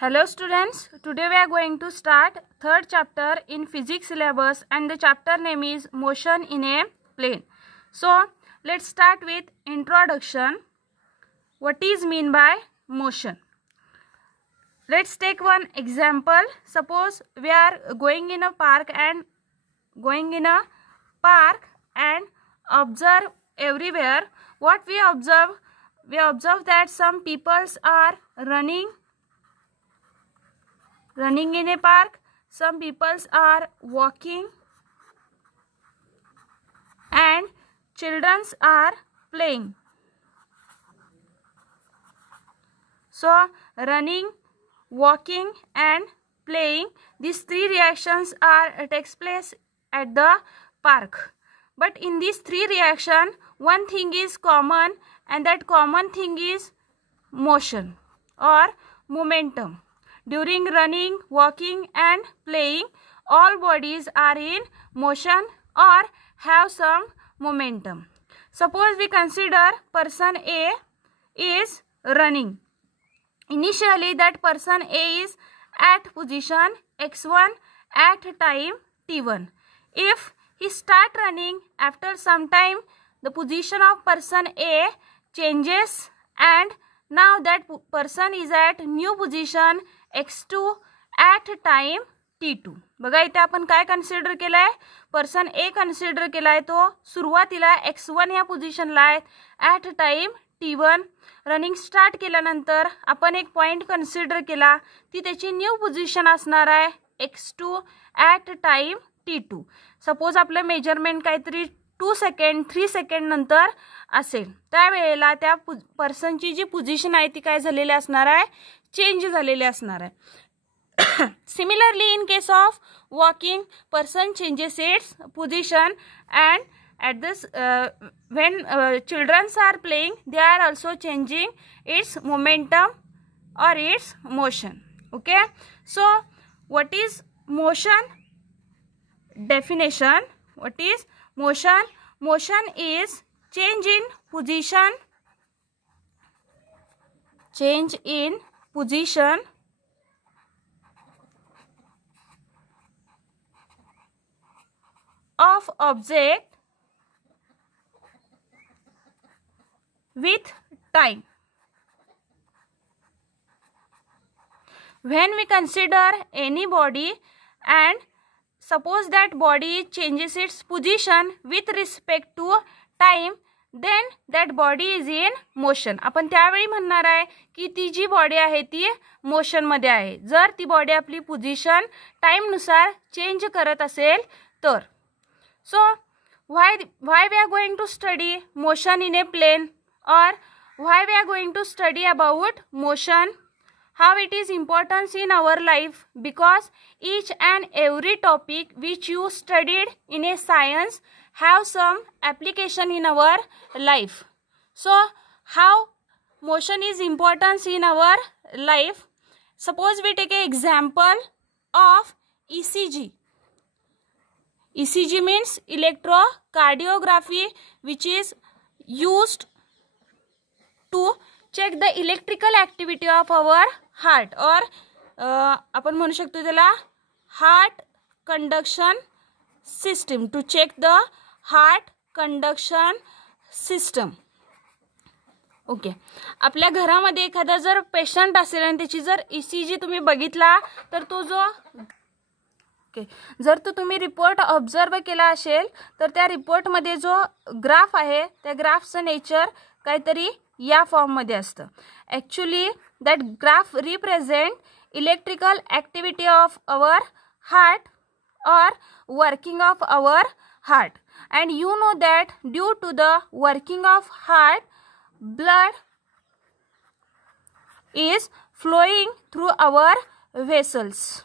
Hello students, today we are going to start third chapter in physics syllabus and the chapter name is motion in a plane. So let's start with introduction. What is mean by motion? Let's take one example. Suppose we are going in a park and observe everywhere. What we observe? We observe that some peoples are running in a park, some peoples are walking, and children are playing. So running, walking and playing, these three reactions takes place at the park. But in these three reactions, one thing is common, and that common thing is motion or momentum. During running, walking and playing, all bodies are in motion or have some momentum. Suppose we consider person A is running. Initially that person A is at position x1 at time t1. If he start running, after some time the position of person A changes and now that person is at new position x2 at time t2. बघा इथे आपण काय consider केलाय, person ए consider केलाय. तो सुरुवातीला x1 या पोझिशनला आहे at time t1. Running start केल्यानंतर आपण एक पॉइंट कन्सिडर केला, ती त्याची न्यू पोझिशन असणार आहे x2 at time t2. Suppose आपलं मेजरमेंट काहीतरी 2 सेकंड 3 सेकंड नंतर असेल, त्यावेळेला त्या पर्सनची जी पोझिशन आहे ती काय झालेली असणार आहे, चेंज झालेली असणार आहे. Similarly, in case of walking, person changes its position, and at this when children are playing, they are also changing its momentum or its motion. Okay, so what is motion? Definition. What is motion? Motion is change in position of object with time. When we consider any body and suppose that body changes its position with respect to time, then that body is in motion. आपण त्यावेळी म्हणणार आहे की ती जी body आहे ती motion मध्ये आहे, जर ती बॉडी आपली पोझिशन टाइम नुसार चेंज करत असेल तर. So why we are going to study motion in a plane, or why we are going to study about motion, how it is important in our life? Because each and every topic which you studied in a science have some application in our life. So how motion is important in our life? Suppose we take an example of ECG. ECG means electrocardiography, which is used to check the electrical activity of our heart, or आपण म्हणू शकतो त्याला heart conduction system, to check the heart conduction system. Okay, आपल्या घरामध्ये एखादा जर patient असेल आणि त्याची जर ECG तुम्ही बघितला तर तो जो जर तो तुम्ही रिपोर्ट ऑब्झर्व केला असेल तर त्या रिपोर्टमध्ये जो ग्राफ आहे त्या ग्राफचं नेचर काहीतरी या फॉर्ममध्ये असतं. Actually that graph represent electrical activity of our heart or working of our heart. And you know that due to the working of heart, blood is flowing through our vessels.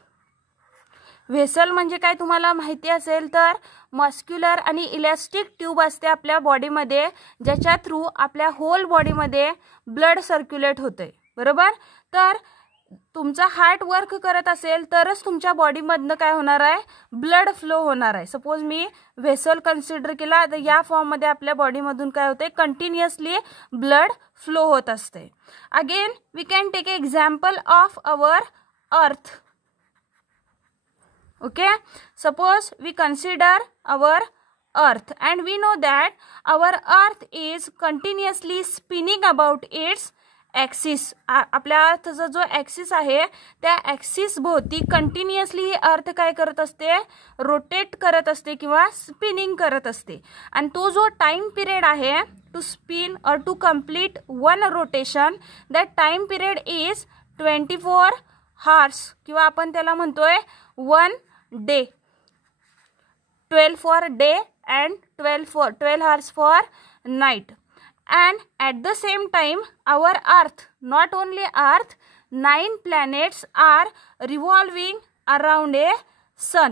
Vessel म्हणजे काय तुम्हाला माहिती असेल तर muscular आणि elastic tube असते आपल्या बॉडीमध्ये, ज्याच्या थ्रू आपल्या होल बॉडीमध्ये ब्लड सर्क्युलेट होते, बरोबर. तर तुमचा हार्ट वर्क करत असेल तरच तुमच्या बॉडीमधनं काय होणार आहे, ब्लड फ्लो होणार आहे. सपोज मी व्हेसल कन्सिडर केला तर या फॉर्ममध्ये आपल्या बॉडीमधून काय होते, कंटिन्युअसली ब्लड फ्लो होत असते. Again we can take example of our earth. Okay, suppose we consider our earth and we know that our earth is continuously spinning about its axis. आपल्या अर्थचा जो ॲक्सिस आहे त्या ॲक्सिस भोवती continuously अर्थ काय करत असते, रोटेट करत असते किंवा स्पिनिंग करत असते. आणि तो जो टाइम पिरियड आहे to spin or to complete one rotation, that time period is 24 hours किंवा आपण त्याला म्हणतोय 1 day. 12 for day and 12 hours for night. And at the same time our earth, not only earth, 9 planets are revolving around a sun.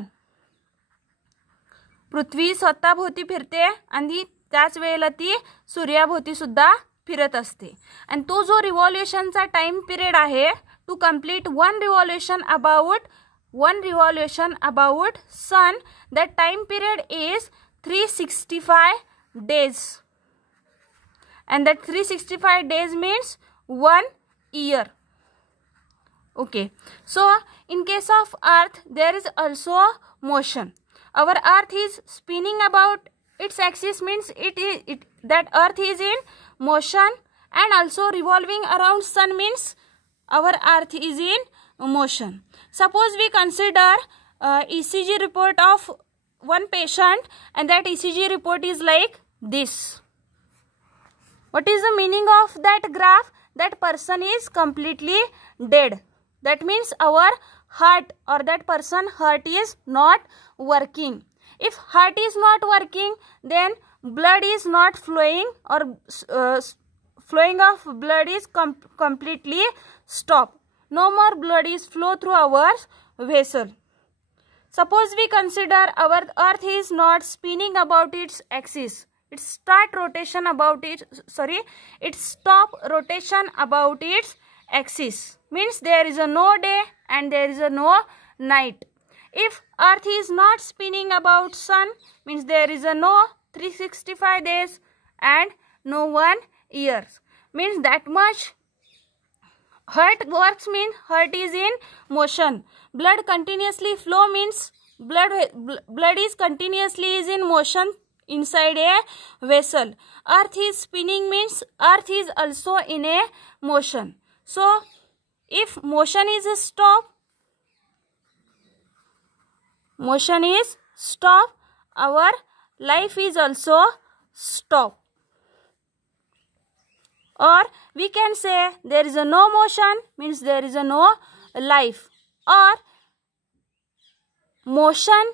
पृथ्वी स्वतःभोवती फिरते आणि त्याच वेळेला ती सूर्याभोवती सुद्धा फिरत असते. आणि तो जो रिव्हॉल्युशनचा टाइम पिरियड आहे to complete one revolution about sun, that time period is 365 days. And that 365 days means 1 year. Okay, so in case of earth there is also motion. Our earth is spinning about its axis, means that earth is in motion, and also revolving around sun means our earth is in motion. Suppose we consider ECG report of one patient, and that ECG report is like this. What is the meaning of that graph? That person is completely dead. That means our heart or that person heart is not working. If heart is not working, then blood is not flowing, or flowing of blood is completely stopped. No more blood is flow through our vessel. Suppose we consider our earth is not spinning about its axis. It stop rotation about its axis, means there is a no day and there is a no night. If earth is not spinning about sun, means there is a no 365 days and no 1 year. Means that much heart works, means heart is in motion. Blood continuously flow means blood is continuously is in motion inside a vessel. Earth is spinning means earth is also in a motion. So if motion is stop, our life is also stop. Or we can say there is a no motion, means there is a no life, or motion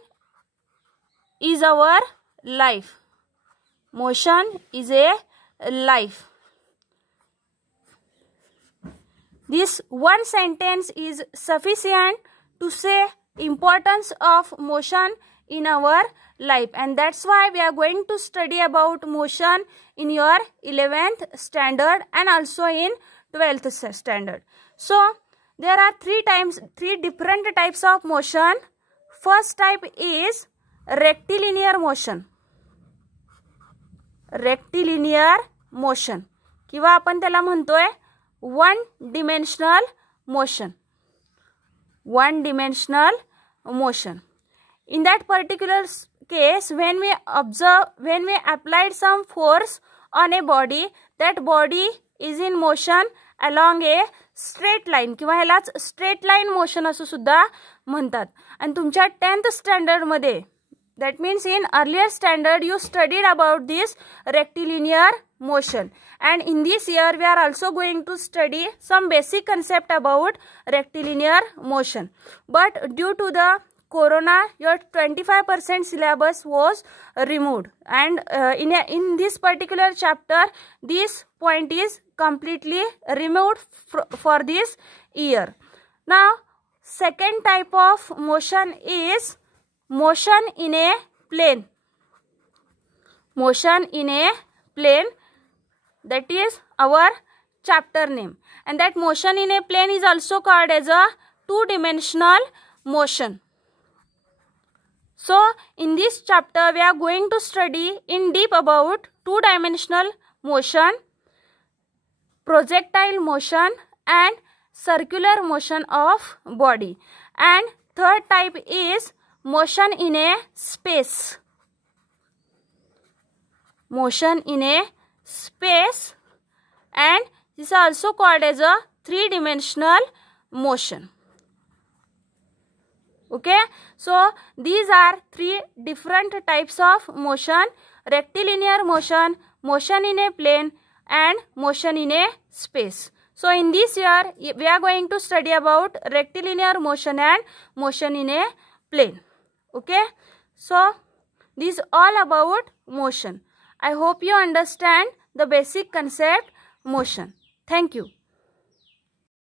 is our life. Motion is a life. This one sentence is sufficient to say importance of motion in our life, and that's why we are going to study about motion in your 11th standard and also in 12th standard. So there are three different types of motion. First type is rectilinear motion. Rectilinear motion किंवा आपण त्याला म्हणतोय one dimensional motion. In that particular case, when we applied some force on a body, that body is in motion along a straight line किंवा ह्यालाच straight line motion असं सुद्धा म्हणतात. आणि तुमच्या 10th स्टँडर्ड मध्ये, that means in earlier standard you studied about this rectilinear motion, and in this year we are also going to study some basic concept about rectilinear motion. But due to the corona, your 25% syllabus was removed, and in this particular chapter this point is completely removed for this year. Now second type of motion is motion in a plane. That is our chapter name, and that motion in a plane is also called as a two-dimensional motion. So in this chapter we are going to study in deep about two-dimensional motion, projectile motion and circular motion of body. And third type is motion in a space. Motion in a space, and this is also called as a three-dimensional motion. Okay, so these are three different types of motion: rectilinear motion, motion in a plane, and motion in a space. So in this year we are going to study about rectilinear motion and motion in a plane. Okay, so this is all about motion. I hope you understand the basic concept motion. Thank you.